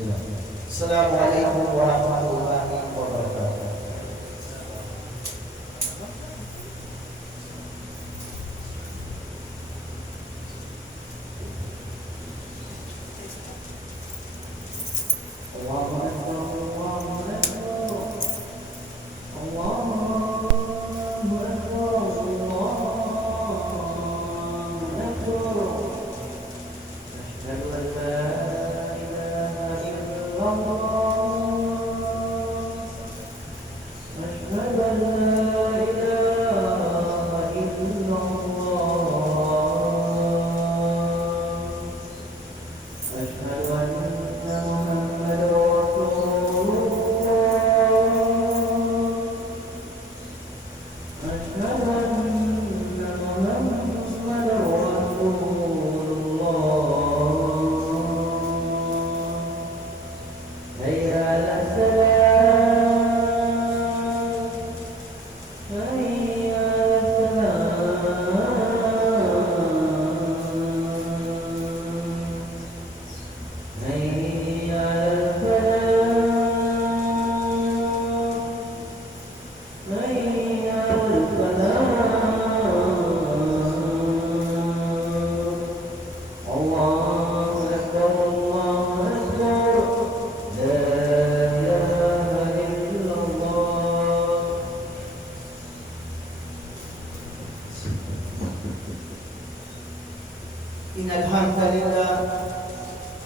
Assalamualaikum warahmatullahi wabarakatuh.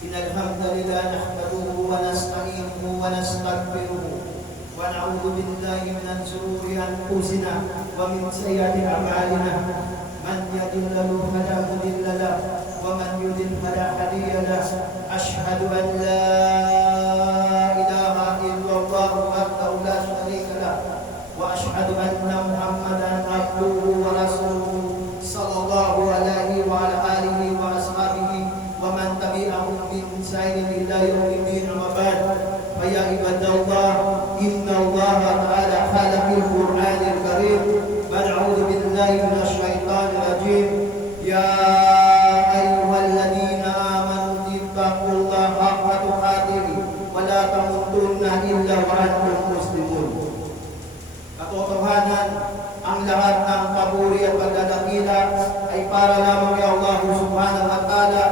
إن الحمد لله نحمده ونستعينه ونستغفره ونعوذ بالله من شرور أنفسنا ومن سيئات أعمالنا من يهده الله فلا مضل له ومن يضلل فلا هادي له أشهد أن لا إله إلا الله وحده لا شريك له وأشهد أن محمدا عبده ورسوله صلى الله عليه وعلى آله وأصحابه ومن تبعهم بإحسان إلى يوم الدين أما بعد فيا عباد الله إن الله تعالى قال في القرآن الكريم بعد أعوذ بالله من الشيطان الرجيم يا أيها الذين آمنوا اتقوا الله حق تقاته ولا تموتن إلا وأنتم مسلمون. Katotohanan, ang lahat ng papuri at pagdadakila ay para lamang kay Allah subhanahu wa ta'ala.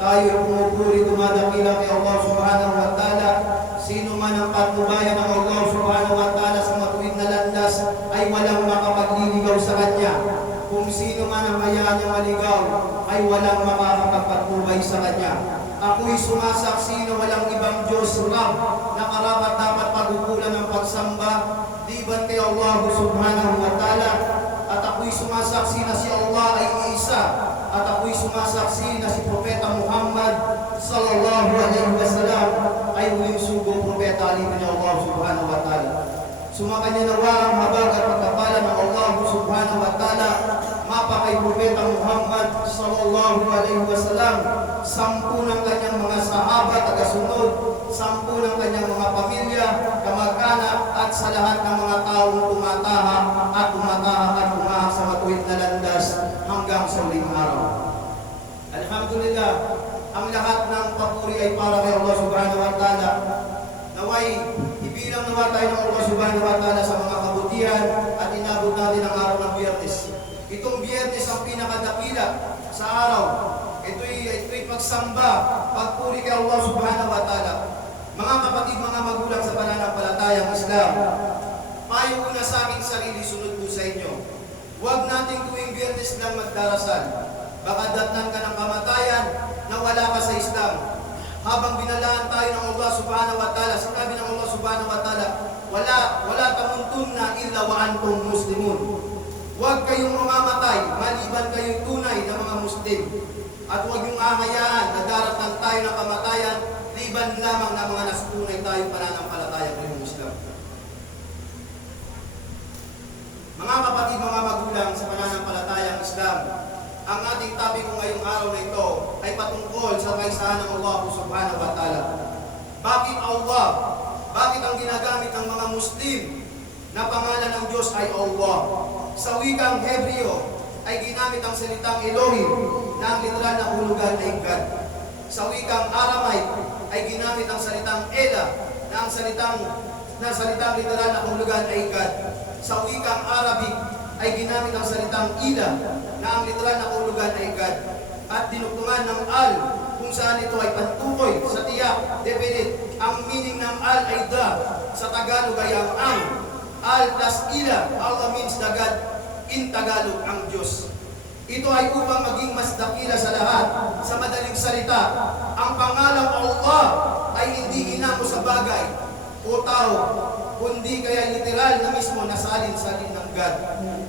Tayo pumupuri, dumadakila kay Allah subhanahu wa ta'ala. Sino man ang patnubayan ng Allah subhanahu wa ta'ala sa matuwid na landas ay walang makapagliligaw sa Kanya. Kung sino man ang hayaan niya maligaw ay walang makakapagpatnubay sa Kanya. Ako'y sumasaksi na walang ibang Diyos Rab na karapat dapat pagukulan ng pagsamba liban kay Allah subhanahu wa ta'ala. At ako'y sumasaksi na si Allah ay isa. At ako'y sumasaksi na si Propeta Muhammad sallallahu alaihi wasallam ay huling sugo propeta alipin ni Allah subhanahu wa ta'ala. Sumakanya nawa ang habag at pagkapalan ng Allah subhanahu wa ta'ala mapa kay Propeta Muhammad sallallahu alaihi wasallam, 10 ng kanyang mga sahaba tagasunod, 10 ng kanyang mga pamilya, kamag-anak at sa lahat ng mga taong tumataha at tumahak sa matuwid na landas hanggang sa huling araw. Alhamdulillah, ang lahat ng papuri ay para kay Allah subhanahu wa ta'ala. Naway ibilang nawa tayo ng Allah subhanahu wa ta'ala sa mga kabutihan at inabot natin ang araw ng Biyernes. Itong Biyernes ang pinakadakila sa araw. Ito'y pagsamba, pagpuri kay Allah subhanahu wa ta'ala. Mga kapatid, mga magulang sa pananampalatayang Islam, payo ko na sa aking sarili, sunod po sa inyo. Huwag nating tuwing Biyernes lang magdarasal. Baka datnan ka ng kamatayan na wala ka sa Islam. Habang binalaan tayo ng Allah subhanahu wa ta'ala, sinabi ng Allah subhanahu wa ta'ala, wala tamuntunna illa wa antum muslimun. Huwag kayong mamamatay maliban kayong tunay na mga Muslim. At huwag yung ahayaan na daratan tayo ng kamatayan liban lamang na mga nasutunay tayong pananampalatayang ng Islam. Mga kapatid, mga magulang sa pananampalatayang Islam, ang ating topic ko ngayong araw na ito ay patungkol sa kaisahan ng Allah subhanahu wa ta'ala. Bakit Allah? Bakit ang ginagamit ng mga Muslim na pangalan ng Diyos ay Allah? Sa wikang Hebreo ay ginamit ang salitang Elohim na ang literal na hulugan ay God. Sa wikang Aramaic ay ginamit ang salitang Ela, na salitang literal na kahulugan ay God. Sa wikang Arabic ay ginamit ang salitang ila, na ang literal na kahulugan ay God. At dinugtungan ng al, kung saan ito ay pantukoy sa tiyak, definite. Ang meaning ng al ay the, sa Tagalog ay ang. Al plus ila, Allah means the God, in Tagalog ang Diyos. Ito ay upang maging mas dakila sa lahat. Sa madaling salita, ang pangalang Allah ay hindi inamo sa bagay o tao, kundi kaya literal na mismo nasalin-salin ng God.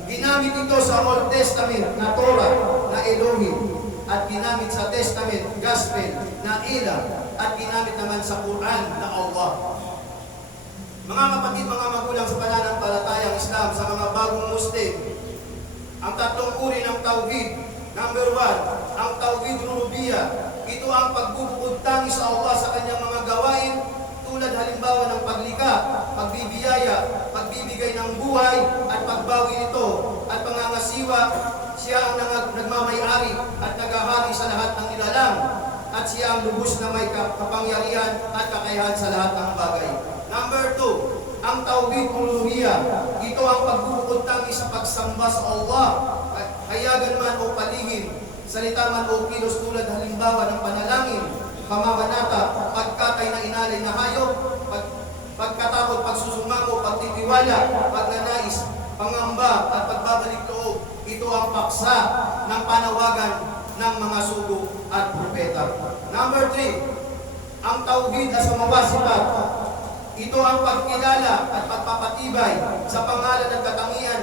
Ginamit ito sa Old Testament na Torah na Elohim, at ginamit sa Testament, Gospel na Ilah, at ginamit naman sa Quran na Allah. Mga kapatid, mga magulang sa pananampalatayang Islam, sa mga bagong Muslim, ang tatlong uri ng Tauhid. Number 1, ang Tauhid Rububiyah. Ito ang pagbubukod tangi sa Allah sa kanyang mga gawain, tulad halimbawa ng paglikha, pagbibiyaya, pagbibigay ng buhay, at pagbawi nito, at pangangasiwa. Siya ang nagmamayari at naghahari sa lahat ng nilalang, at siya ang lubos na may kapangyarihan at kakayahan sa lahat ng bagay. Number 2, ang Tauhid Uluhiyah. Ito ang pagbubukod tangi sa pagsamba sa Allah, hayagan man o palihim, salita man o kilos, tulad halimbawa ng panalangin, pamamanata, pagkatay na inalay na hayop, pagkatakot, pagsusumamo, pagtitiwala, pagnanais, pangamba, at pagbabalik loob. Ito ang paksa ng panawagan ng mga sugo at propeta. Number 3, ang Tauhid as-Mawasipat. Ito ang pagkilala at pagpapatibay sa pangalan at katangian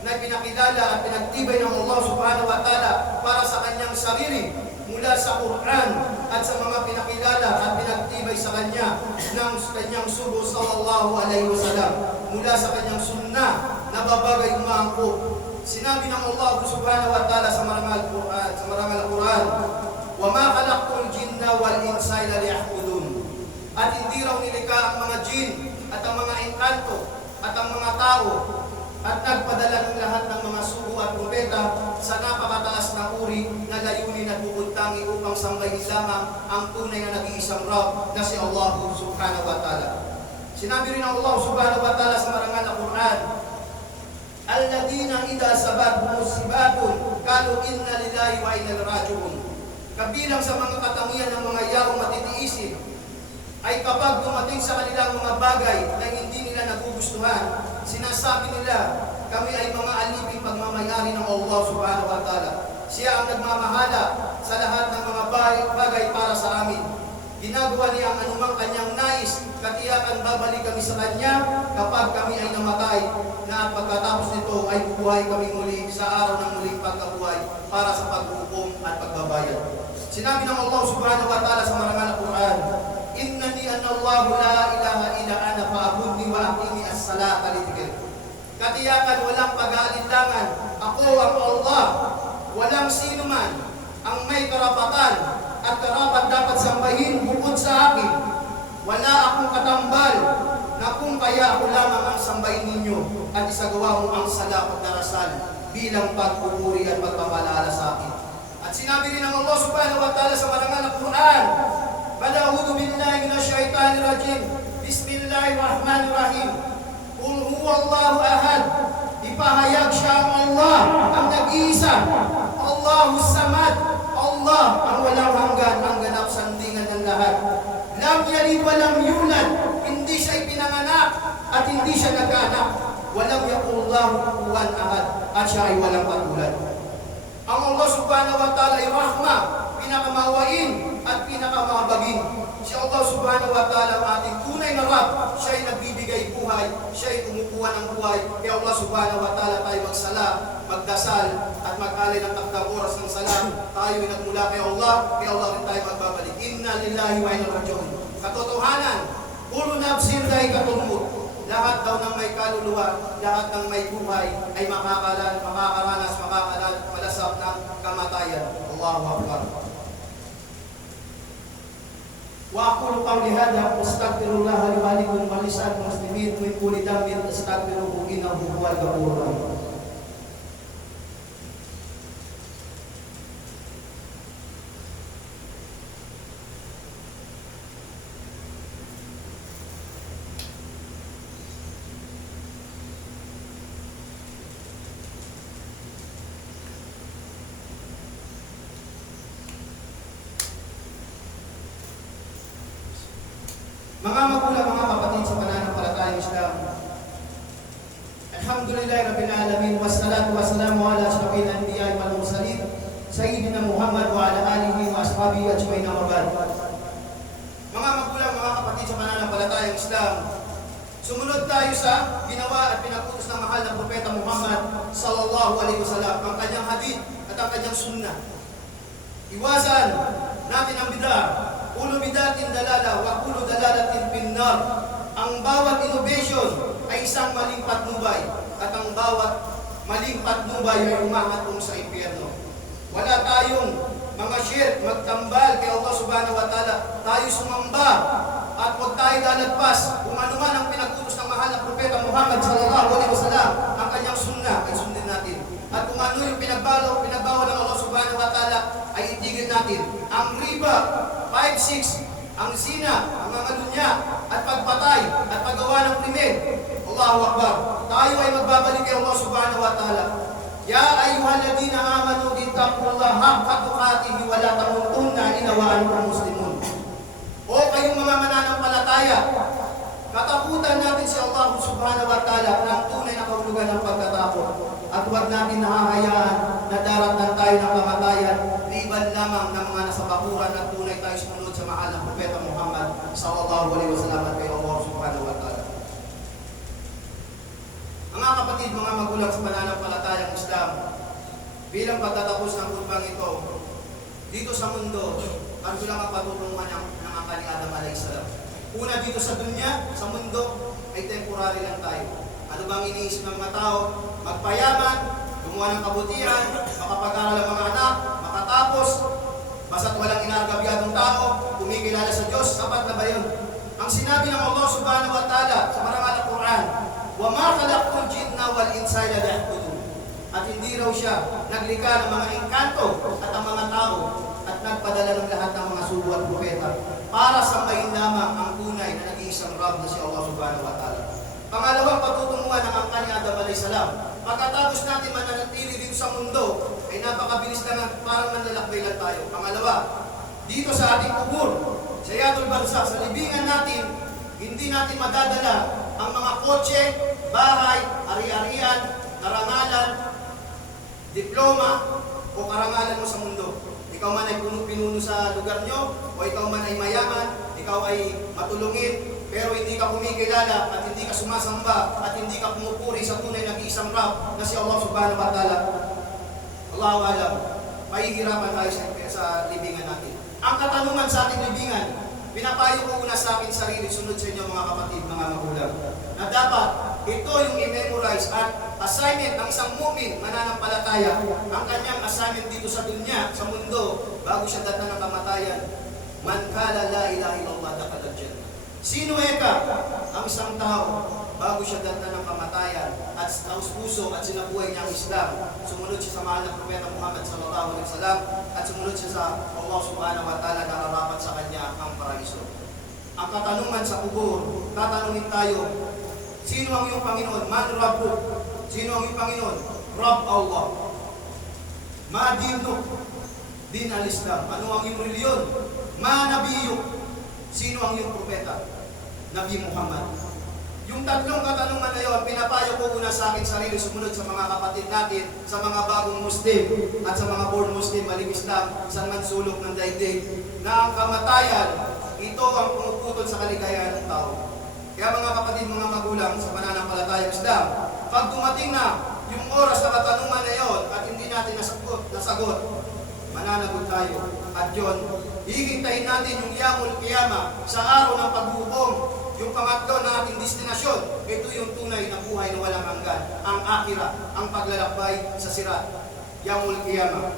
na pinakilala at pinagtibay ng Allah subhanahu wa ta'ala para sa kanyang sarili mula sa Quran at sa mga pinakilala at pinagtibay sa kanya ng kanyang sugo sallallahu alaihi wasallam, mula sa kanyang sunnah na babagay umaangkop. Sinabi ng Allah subhanahu wa ta'ala sa marangal Quran, "Wa ma khalaqtul jinna wal insa illa liya'budun." At hindi raw nilikha ang mga jin at ang mga engkanto at ang mga tao, at nagpadala ng lahat ng mga sugo at propeta sa napakataas na uri na layunin at bubuntangi upang sambahin lamang ang tunay na nag-iisang Rabb na si Allah subhanahu wa ta'ala. Sinabi rin ng Allah subhanahu wa ta'ala sa marangal na Quran, "Alladina idha sabathum musibatun qalu inna lillahi wa inna ilaihi raji'un." Kabilang sa mga katangian ng mga yaong matitiisin ay kapag dumating sa kanilang mga bagay na hindi nila nagugustuhan, sinasabi nila, kami ay mga aliping pagmamayari ng Allah subhanahu wa ta'ala. Siya ang nagmamahala sa lahat ng mga bagay para sa amin. Ginagawa niya ang anumang kanyang nais, katiyakan babalik kami sa kanya kapag kami ay namatay, na at pagkatapos nito ay bubuhay kami muli sa araw ng muling pagkabuhay para sa paghukom at pagbabayad. Sinabi ng Allah subhanahu wa ta'ala sa marangal na Quran, "Innani anallahu la ilaha illa ana fa'budni wa aqimi as-salata li dzikri." Katiyakan walang pag-aalinlangan, ako ang Allah, walang sino man ang may karapatan at karapat dapat sambahin bukod sa akin. Wala akong katambal na kung kaya ako lamang ang sambahin ninyo at isagawa mo ang sala at darasal bilang pagpupuri at pagpapalaala sa akin. At sinabi rin ng Allah subhanahu wa ta'ala sa marangal na Quran, "A'udhu billahi minasyaitanir rajim. Bismillahirrahmanirrahim. Qul huwallahu ahad." Ipahayag siya ang Allah, ang nag-iisa, Allahus Samad, Allah ang walang hanggan, ang ganap sandingan ng lahat. Lam yalid wa lam yulad, hindi siya ipinanganak at hindi siya nagkaanak. Walam yakullahu kufuwan ahad, at siya ay walang katulad. Ang Allah subhanahu wa ta'ala ay rahma, pinakamawain at pinakamabagin. Si Allah subhanahu wa ta'ala ang ating tunay na Rabb. Siya ay nagbibigay buhay, siya ay kumukuha ng buhay. Kaya Allah subhanahu wa ta'ala tayo magsala, magdasal at mag-alay ng takdang oras ng salam. Tayo ay nagmula kay Allah rin tayo magbabalik. Inna lillahi wa inna ilaihi raji'un. Katotohanan, ulo nafsin dha'iqatul maut. Lahat daw ng may kaluluwa, lahat ng may buhay ay makaranas, malasap ng kamatayan. Allahu Akbar. Wa aqulu qawli hadha wa astaghfirullaha li wa lakum wa lisa'il muslimin min kulli dhanbin astaghfiruhu innahu huwal ghafurur rahim. Mga magulang, mga kapatid sa pananampalatayang Islam, Alhamdulillahi Rabbil Alamin, wassalatu wassalamu ala asyrafil anbiya'i wal mursalin, Sayyidina Muhammad wa ala alihi wa ashabihi ajma'in, amma ba'd. Mga magulang, mga kapatid sa pananampalatayang Islam, sumunod tayo sa ginawa at pinagutos ng mahal na Propeta Muhammad sallallahu alaihi wasallam, ang kanyang hadith at ang kanyang sunnah. Iwasan natin ang bid'ah. Kullu bid'atin dalala wa kullu dalalatin finnar. Ang bawat innovation ay isang maling patnubay at ang bawat maling patnubay ay umahatong sa impyerno. Wala tayong mga shirk, magtambal kay Allah subhanahu wa ta'ala. Tayo sumamba at huwag tayo lalagpas kung ano man ang pinagutos ng mahal na Propeta Muhammad sallallahu alaihi wasallam, ang kanyang sunnah ay sundin natin. At kung ano yung pinagbawal ng Allah subhanahu wa ta'ala ay itigil natin. Ang riba, 5-6, ang zina, ang mga lunya, at pagpatay, at paggawa ng krimen. Allahu Akbar. Tayo ay magbabalik kay Allah subhanahu wa ta'ala. Ya ayyuhalladhina amanu ittaqullaha haqqa tuqatih wa la tamutunna illa wa antum muslimun. O kayong mga mananampalataya, katakutan natin si Allah subhanahu wa ta'ala ng tunay na kahulugan ng pagkatakot. At huwag natin nahahayaan na daratnan tayo ng kamatayan, liban lamang ng mga nasa bakuran at tunay tayo sumunod sa mahal na Propeta Muhammad sallallahu alaihi wasallam at kay Allah subhanahu wa ta'ala. Mga kapatid, mga magulang sa pananampalatayang Islam, bilang pagtatapos ng khutbang ito, dito sa mundo, ano lang ang patutunguhan ng angka ni Adam alayhisalam. Una, dito sa dunya, sa mundo, ay temporary lang tayo. Ano bang iniisip ng mga tao? Magpayaman, gumawa ng kabutihan, makapag-aral ang mga anak, makatapos, basta't walang inargabyadong tao, kumikilala sa Diyos, sapat na ba yun? Ang sinabi ng Allah subhanahu wa ta'ala sa marangal na Quran, وَمَا خَلَقْتُ الْجِنَّ وَالْإِنسَ إِلَّا لِيَعْبُدُونِ. At hindi raw siya naglikha ng mga engkanto at ang mga tao at nagpadala ng lahat ng mga sugo at propeta para sambahin lamang ang tunay na nag-iisang Rabb na si Allah subhanahu wa ta'ala. Pangalawang patutunguhan ng angka ni Adam alayhisalam, pagkatapos natin mananatili dito sa mundo, ay napakabilis lang, parang manlalakbay lang tayo. Pangalawa, dito sa ating kubur, sa Yadul Barzakh, sa libingan natin, hindi natin madadala ang mga kotse, bahay, ari-arian, karangalan, diploma, o karangalan mo sa mundo. Ikaw man ay pinuno sa lugar nyo, o ikaw man ay mayaman, ikaw ay matulungin, pero hindi ka kumikilala at hindi ka sumasamba at hindi ka pumupuri sa tunay na isang Rabb na si Allah subhanahu wa ta'ala. Allahu alam, mahihirapan tayo sa libingan natin. Ang katanungan sa ating libingan, pinapayo ko una sa akin sarili, sunod sa inyo mga kapatid, mga magulang, na dapat ito yung i-memorize at assignment ng isang mu'min, mananampalataya, ang kanyang assignment dito sa dunya, sa mundo, bago siya datnan ng kamatayan. Man kala la ilaha illallah dakhala al-jannah. Sino eka? Ang isang tao, bago siya datnan ng kamatayan at taos puso at sinabuhay niya ang Islam, sumunod siya sa mahal na Propeta Muhammad sallallahu alaihi wasallam at sumunod siya sa Allah subhanahu wa ta'ala, nararapat sa kanya ang paraiso. Ang katanungan sa kubur, tatanungin tayo, sino ang iyong Panginoon? Man Rabbuk. Sino ang iyong Panginoon? Rabb Allah. Ma dinuk? Din al-Islam. Ano ang iyong reliyon? Ma nabiyuk? Sino ang iyong propeta? Nabi Muhammad. Yung tatlong katanungan na yun, pinapayo ko una sa akin sarili, sumunod sa mga kapatid natin, sa mga bagong Muslim, at sa mga born Muslim, maling Islam, sa man sulok ng daigdig, na ang kamatayan, ito ang pumuputol sa kaligayahan ng tao. Kaya mga kapatid, mga magulang, sa pananampalatayang Islam, pag dumating na yung oras na katanungan na yun, at hindi natin nasagot, mananagot tayo. At yun, hihintayin natin yung yamul kiyama sa araw ng paghukom. Yung pangatlo na ating destinasyon, ito yung tunay na buhay na walang hanggan. Ang akhirah, ang paglalakbay sa sirat. Yamul kiyama.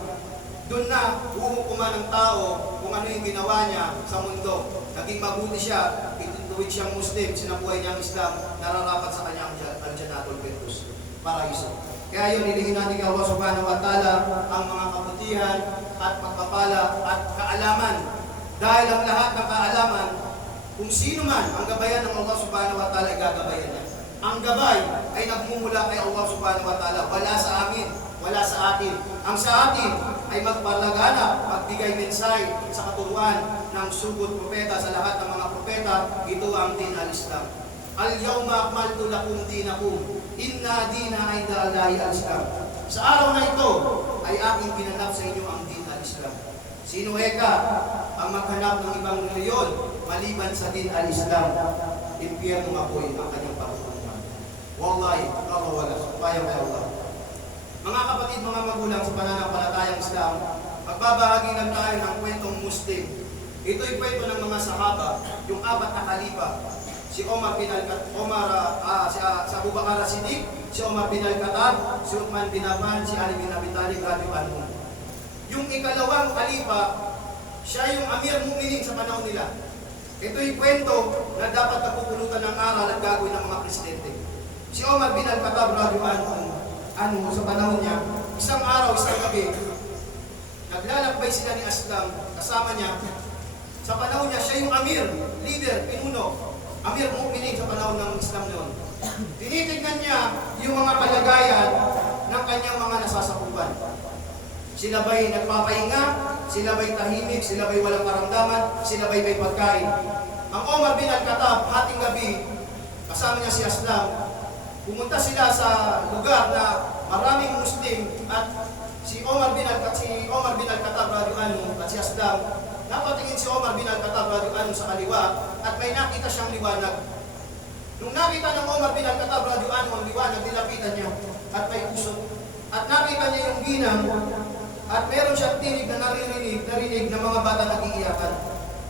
Doon na huhukuman ng tao kung ano yung ginawa niya sa mundo. Naging mabuti siya, itutuwid siyang Muslim, sinabuhay niya ang Islam, nararapat sa kanya ang Jannatul Firdaus, paraiso. Kaya yun, nilingin natin kay Allah subhanahu wa ta'ala ang mga kabutihan at pagpapala at kaalaman. Dahil ang lahat ng kaalaman, kung sino man ang gabayan ng Allah subhanahu wa ta'ala, gagabayan niya. Ang gabay ay nagmumula kay Allah subhanahu wa ta'ala, wala sa amin, wala sa atin. Ang sa atin ay magpalaganap, magbigay mensahe sa katuruan ng sugod propeta sa lahat ng mga propeta propeta, ito ang din al-Islam. Al-yawma akmaltu lakum dinakum, inna dina inda Allahi al-Islam. Sa araw na ito ay aking ginanap sa inyo ang din al-Islam. Sino eka ang maghanap ng ibang reliyon maliban sa din al-Islam? Impyerno apoy ang kanyang patutungan. Wallahi, wala, kaya Allah. Mga kapatid, mga magulang sa pananampalatayang Islam, magbabahagi lang tayo ng kwentong Muslim. Ito'y kwento ng mga sahaba, yung 4 na kalipa. Si Omar bin si Abu Bakar as-Siddiq, si Omar bin Al-Khattab, si Uthman bin Affan, si Ali bin Abi Talib radhiyallahu anhu. Yung ikalawang kalipa, siya yung Amir Mu'minin sa panahon nila. Ito'y kwento na dapat napupulutan ng aral at gagawin ng mga presidente. Si Omar bin Al-Khattab radhiyallahu anhu sa panahon niya, isang araw, isang gabi, naglalakbay sila ni Aslam, kasama niya. Sa panahon niya, siya yung Amir, leader, pinuno. Amir Mu'minin sa panahon ng Islam noon. Tinitignan niya yung mga kalagayan ng kanyang mga nasasakupan. Sila ba'y nagpapahinga? Sila ba'y tahimik? Sila ba'y walang karamdaman? Sila ba'y may pagkain? Ang Omar bin Al-Khattab, hating gabi, kasama niya si Aslam, pumunta sila sa lugar na maraming Muslim at si Omar bin Al-Khattab radhiyallahu anhu at si Aslam, napatingin si Omar bin Al-Khattab radhiyallahu anhu sa kaliwa at may nakita siyang liwanag. Nung nakita ng Omar bin Al-Khattab radhiyallahu anhu ang liwanag, nilapitan niya at may usok. At nakita niya yung ginang at meron siyang tinig na narinig ng mga bata nag-iiyakan.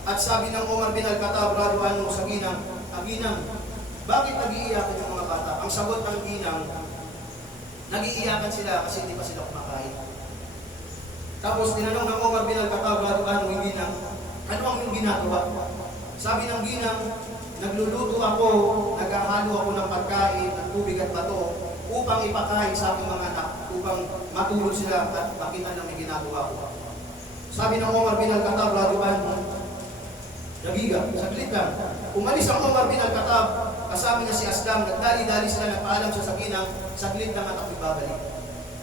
At sabi ng Omar bin Al-Khattab radhiyallahu anhu sa ginang, "Ginang, bakit nag-iiyakan yung mga bata?" Ang sagot ng ginang, nag-iiyakan sila kasi hindi pa sila kumakain. Tapos tinanong ng Omar bin Al-Khattab radhiyallahu anhu yung ginang, "Ano ang yung ginagawa?" Sabi ng ginang, "Nagluluto ako, naghahalo ako ng pagkain, ng tubig at bato upang ipakain sa aking mga anak, upang matulog sila at makita na may ginagawa ko." Sabi ng Omar bin Al-Khattab radhiyallahu anhu, "Nagiga, saglit lang." Umalis ang Omar bin Al-Khattab, kasama niya si Aslam, nagdali-dali sila, nagpaalam siya sa ginang, saglit lang at ako ibabalik.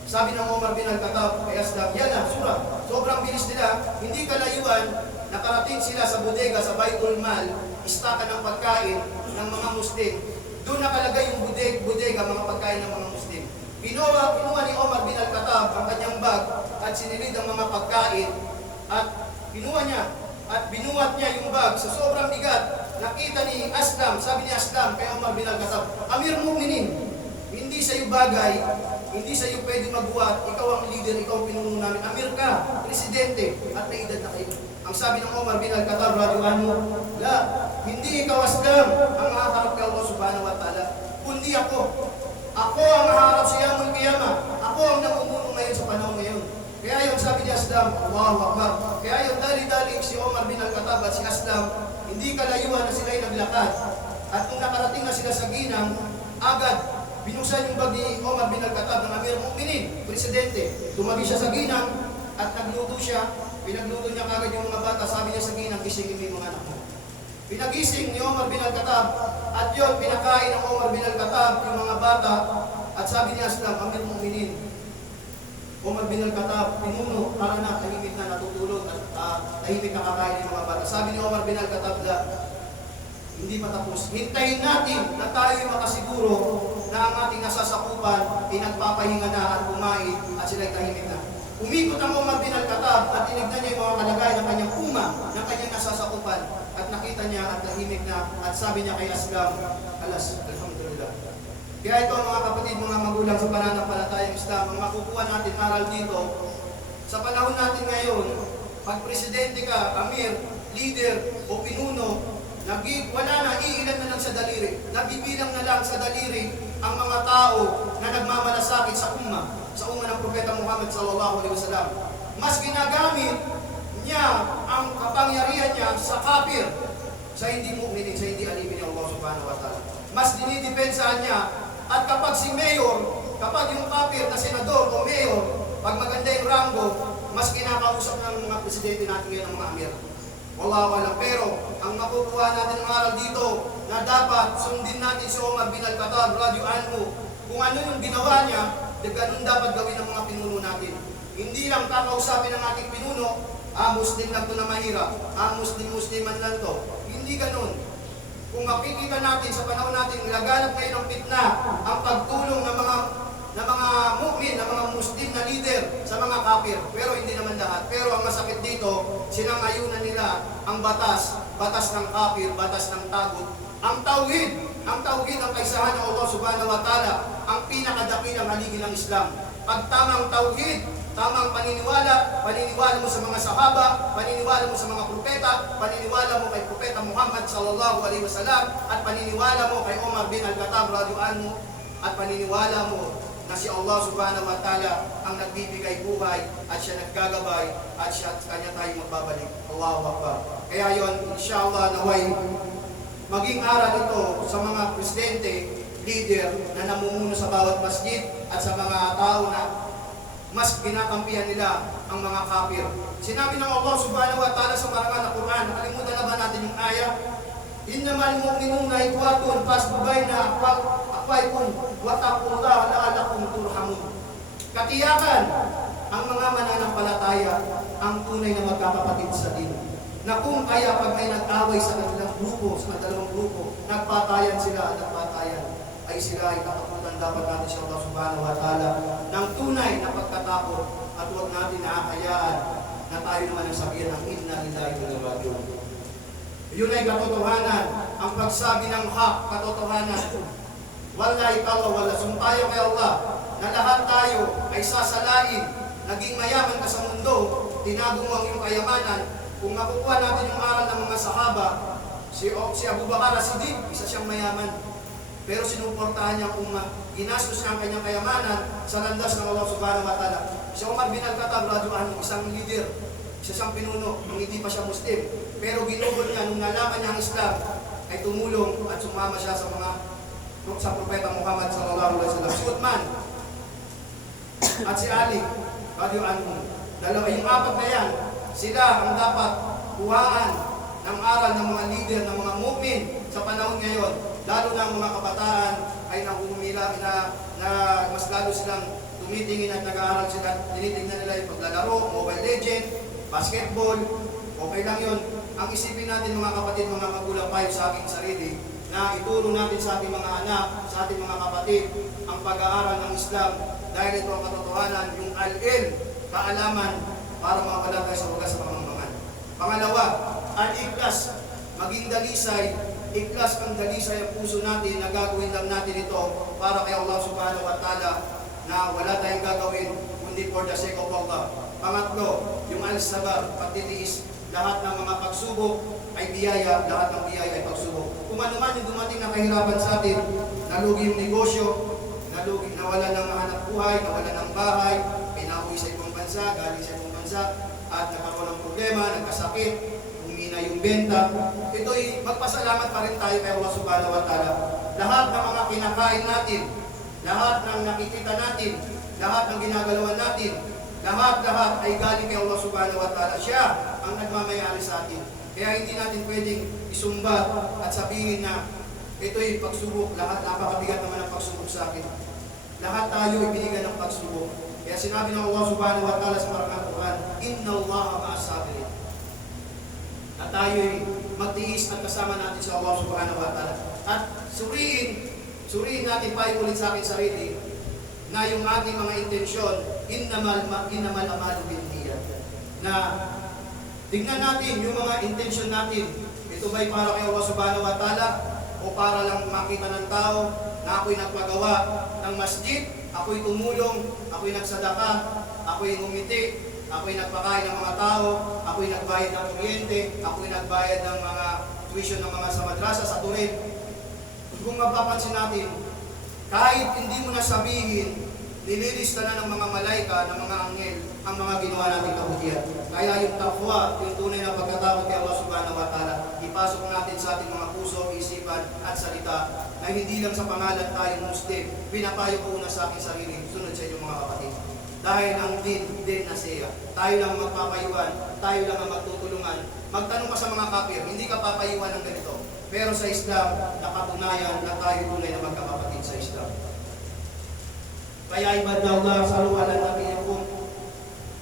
Sabi ng Omar bin Al-Khattab kay Aslam, "Yan na, sura." Sobrang bilis nila, hindi kalayuan, nakarating sila sa bodega, sa Baitul Mal, istaka ng pagkain ng mga Muslim. Doon nakalagay yung bodega, mga pagkain ng mga Muslim. Kinuha ni Omar bin Al-Khattab ang kanyang bag at sinilid ang mga pagkain at kinuha niya at binuhat niya yung bag sa sobrang bigat. Nakita ni Aslam, sabi ni Aslam kay Omar bin Al-Khattab, "Amir Mu'minin, hindi sa iyo bagay, hindi sa iyo pwede magbuhat, ikaw ang leader, ikaw ang pinuno namin. Amir ka, presidente, at may edad na kayo." Ang sabi ng Omar bin Al-Khattab radhiyallahu anhu, "La, hindi ikaw Aslam ang haharap kay Allah subhanahu wa ta'ala, kundi ako. Ako ang haharap sa Yawmul Qiyamah. Ako ang namumuno ngayon sa panahon ngayon." Kaya yung sabi ni Aslam, Allahu Akbar. Kaya yung dali-dali si Omar bin Al-Khattab at si Aslam, hindi kalayuan na sila'y naglakad. At nung nakarating na sila sa ginang, agad binuksan yung bag ni Omar bin Al-Khattab ng Amir Mu'minin, presidente. Tumabi siya sa ginang at nagluto siya. Pinagluto niya kagad yung mga bata. Sabi niya sa ginang, "Gisingin mo yung mga anak mo." Pinagising ni Omar bin Al-Khattab at yun, pinakain ng Omar bin Al-Khattab yung mga bata. At sabi niya Aslam, "Amir Mu'minin, Omar bin Al-Khattab, pinuno, para na tahimik na natutulog at tahimik na kakain ng mga bata." Sabi ni Omar bin Al-Khattab, "Hindi pa tapos. Hintayin natin na tayo makasiguro na ang ating nasasakupan pinagpapahinga na at kumain at sila'y tahimik na." Umikot ang Omar bin Al-Khattab at tinignan niya yung mga kalagayan ng kanyang puma, ng kanyang nasasakupan at nakita niya at tahimik na at sabi niya kay Aslam, "Alas, alhamdulillah." Kaya ito mga kapatid, mga magulang sa pananampalatayang Islam, ang makukuha natin aral dito, sa panahon natin ngayon, pag presidente ka, amir, leader o pinuno, wala na, iilan na lang sa daliri. Nabibilang na lang sa daliri ang mga tao na nagmamalasakit sa umma ng Propeta Muhammad sallallahu alaihi wasallam. Mas ginagamit niya ang kapangyarihan niya sa kafir, sa hindi mu'minin, sa hindi alipin ni Allah subhanahu wa ta'ala. Mas dinidepensahan niya. At kapag si mayor, kapag yung kafir na senador o mayor, pag maganda yung rango, mas kinakausap ng mga presidente natin ngayon ng mga amir. Wallahu alam. Pero ang makukuha natin ng aral dito na dapat sundin natin si Omar bin Al-Khattab radhiyallahu anhu kung ano yung ginawa niya, ganun dapat gawin ng mga pinuno natin. Hindi lang kakausapin ng ating pinuno, Muslim lang to na mahirap, Musliman lang to. Hindi ganun. makikita natin sa panahon natin, laganap ngayon ng fitna, ang pagtulong ng mga mu'min, ng mga Muslim na leader sa mga kafir. Pero hindi naman lahat. Pero ang masakit dito, sinangayunan nila ang batas ng kafir, batas ng tagut, ang tauhid. Ang tauhid ang kaisahan ng Allah subhanahu wa ta'ala, ang pinakadakilang haligi ng Islam. Pag tamang tauhid, tamang paniniwala mo sa mga sahaba, paniniwala mo sa mga propeta, paniniwala mo kay Propeta Muhammad sallallahu alaihi wasallam, at paniniwala mo kay Umar bin Al-Khattab radhiyallahu anhu, at paniniwala mo na si Allah subhanahu wa ta'ala ang nagbibigay buhay at siya naggagabay at siya at kanya tayo magbabalik. Allahu Akbar. Kaya yon, inshallah, naway maging aral ito sa mga presidente, leader na namumuno sa bawat masjid at sa mga tao na mas ginakampihan nila ang mga kafir. Sinabi ng Allah subhanahu wa ta'ala sa marangal na Quran, nakalimutan na ba natin yung ayah? Innamal mu'minuna ikhwatun fasbubayna akwaykum wattaqullaha la'allakum turhamun. Katiyakan, ang mga mananampalataya ang tunay na magkakapatid sa din. Na kung kaya pag may nag-away sa kanilang grupo, sa dalawang grupo, nagpatayan, ay sila ay katakutan dapat natin sa Allah subhanahu wa ta'ala ng tunay na pagkatakot, at huwag natin nakakayaan na tayo naman ang sabihin ng inna lillahi wa inna ilaihi raji'un. Yun ay katotohanan, ang pagsabi ng hak, katotohanan. Wallahi ta'ala, wala tayo kay Allah na lahat tayo ay sasalain. Naging mayaman ka sa mundo, tinago mo ang iyong kayamanan. Kung makukuha natin yung aral ng mga sahaba, si Abu Bakar as-Siddiq, isa siyang mayaman. Pero sinuportahan niya kung ginastos niya ang kanyang kayamanan sa landas ng Allah subhanahu wa ta'ala. Si Umar bin Al-Khattab radhiyallahu anhu, isang leader, isa siyang pinuno, nung hindi pa siya Muslim. Pero ginugol niya, nung nalaman niya ang Islam, ay tumulong at sumama siya sa Propeta Muhammad sallallahu alaihi wasallam. Si Uthman at si Ali radhiyallahu anhu, dalawa, yung apat na yan, sila ang dapat kuhaan ng aral ng mga leader, ng mga mu'min sa panahon ngayon. Lalo na ang mga kabataan ay nahumila na mas lalo silang tumitingin at nag-aaral sila. Tinitingnan nila yung paglalaro, Mobile Legend, basketball, okay lang yun. Ang isipin natin mga kapatid, mga magulang tayo sa aking sarili, na ituro natin sa ating mga anak, sa ating mga kapatid, ang pag-aaral ng Islam. Dahil ito ang katotohanan, yung al-ilm, kaalaman, para makawala tayo sa wagas sa pamamaman. Pangalawa, al-ikhlas, maging dalisay, ikhlas ang dalisay ang puso natin na gagawin lang natin ito para kay Allah subhanahu wa ta'ala, na wala tayong gagawin kundi for the sake of Allah. Pangatlo, yung al-sabar, pagtitiis, lahat ng mga pagsubok ay biyaya, lahat ng biyaya ay pagsubok. Kung ano man yung dumating na kahirapan sa atin, nalugi yung negosyo, nawala ng hanap buhay, nawala ng bahay, pinauwi sa ibang bansa, galing sa ibang bansa, at nagkaroon ng problema, nagkasakit, humina yung benta. Ito'y magpasalamat pa rin tayo kay Allah subhanahu wa ta'ala. Lahat ng mga kinakain natin, lahat ng nakikita natin, lahat ng ginagalawan natin, lahat ay galing kay Allah subhanahu wa ta'ala. Siya ang nagmamayari sa atin. Kaya hindi natin pwedeng isumbat at sabihin na ito'y pagsubok, lahat napakabigat naman ang pagsubok sa akin. Lahat tayo ay binigyan ng pagsubok. Kaya sinabi ng Allah subhanahu wa ta'ala sa marangal Quran, Inna Allaha ma'as sabirin. At tayo ay magtiis at kasama natin sa Allah subhanahu wa ta'ala. At suriin natin pa ulit sa aking sarili na yung ating mga intensyon, innamal amalu binniyat. Na tingnan natin yung mga intensyon natin. Ito ba'y para kay Allah subhanahu wa ta'ala o para lang makita ng tao na ako'y nagpagawa ng masjid, ako'y tumulong, ako'y nagsadaka, ako'y ngumiti, ako'y nagpakain ng mga tao, ako'y nagbayad ng kuryente, ako'y nagbayad ng mga tuition ng mga sa madrasa, sa turin. Kung mapapansin natin, kahit hindi mo na sabihin, nililista na ng mga malaika, ng mga anghel, ang mga ginawa natin kabutihan. Kaya yung taqwa, yung tunay na pagkatakot kay Allah subhanahu wa ta'ala, ipasok natin sa ating mga puso, isipan at salita na hindi lang sa pangalan tayo Muslim. Pinapayo ko una sa aking sarili, sunod sa inyong mga kapatid. Dahil ang din na siya. Tayo lang ang magpapayuan, tayo lang ang magtutulungan. Magtanong ka sa mga kafir, hindi ka papayuan ng ganito. Pero sa Islam, nakatunayan na tayo tunay na magkakapatid sa Islam. Kaya ibadallah salu ala nabiyikum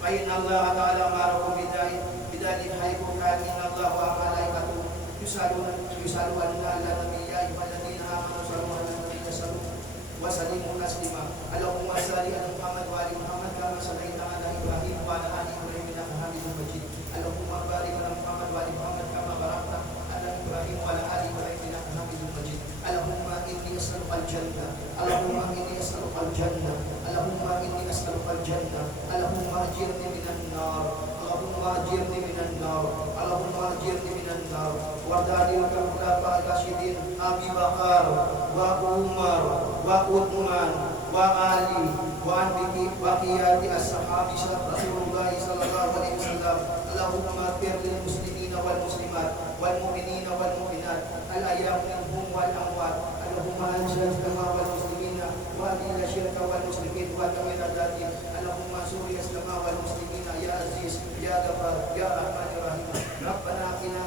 fa inna Allah ta'ala ma'akum bidalil haykum inna Allah wa malaikatahu yusalluna ala nabiy وسلم تسليما اللهم صل على محمد وعلى محمد كما صليت على ابراهيم وعلى ال ابراهيم انك حميد مجيد اللهم بارك على محمد وعلى محمد كما باركت على ابراهيم وعلى ال ابراهيم انك حميد مجيد اللهم اني اسالك الجنه اللهم اني اسالك الجنه اللهم اني اسالك الجنه اللهم اجرني من النار اللهم اجرني من النار اللهم اجرني من النار وارض عن الخلفاء الراشدين ابي بكر وعمر وعثمان وعلي وعن بقية الصحابة رسول الله صلى الله عليه وسلم اللهم اغفر للمسلمين والمسلمات والمؤمنين والمؤمنات الأحياء منهم والأموات اللهم انصر الإسلام والمسلمين وأذل الشرك والمشركين ودمر أعداءهم اللهم انصر الإسلام والمسلمين يا عزيز يا غفار يا رحمن الرحيم ربنا آتنا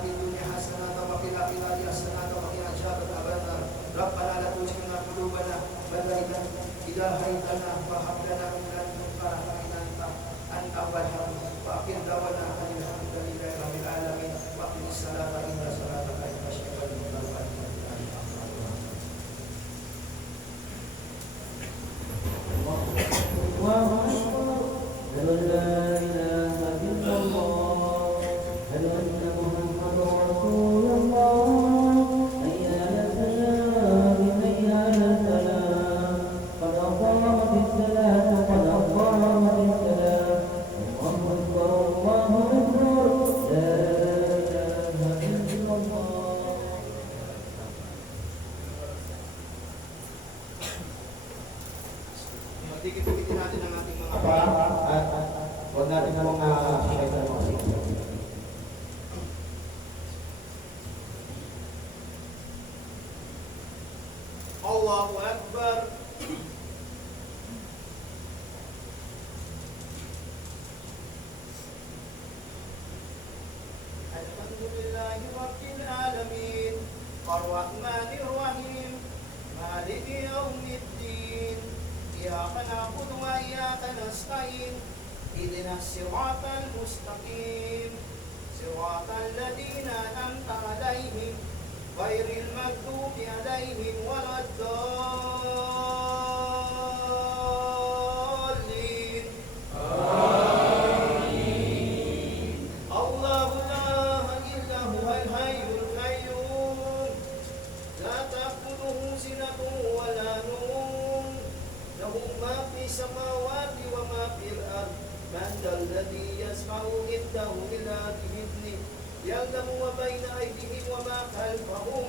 في الدنيا حسنة وفي الآخرة حسنة وقنا عذاب النار ربنا لا تزغ قلوبنا بعد إذا هديتنا وهب لنا من لدنك رحمة إنك أنت الوهاب وأقم دعوانا أن الحمد لله رب العالمين وأقم الصلاة إن الصلاة كانت أشهد أن لا إله إلا الله أشهد أن محمدا رسول الله حي على الصلاة حي على الفلاح قد قامت الصلاة قد قامت الصلاة الله أكبر الله أكبر لا إله إلا الله. Dikit-dikitin natin ang ating mga at huwag natin na mga syaitan mga sikyo. Allahu Akbar. Alhamdulillahi Rabbil Alamin Ar-Rahmanir Rahim Maliki Yawmiddin إياك نعبد وإياك نستعين اهدنا الصراط المستقيم صراط الذين أنعمت عليهم غير المغضوب عليهم ولا الضالين آمين. الله لا إله إلا هو الحي القيوم لا تأخذه سنة ولا نوم له ما في السماوات وما في الأرض من ذا الذي يسمع عنده إلا بإذنه يعلم ما بين أيديهم وما خلفهم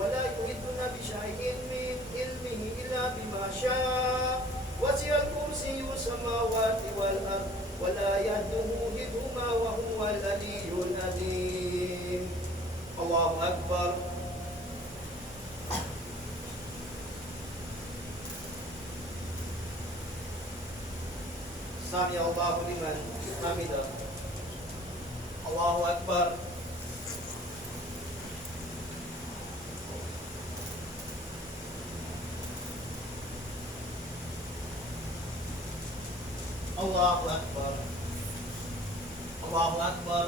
ولا يحيطون بشيء من علمه إلا بما شاء وسع الكرسي السماوات والأرض ولا يهده حفظهما وهو العلي العظيم. الله أكبر. Sami Allahu liman hamidah. Allahu Akbar. Allahu Akbar. Allahu Akbar.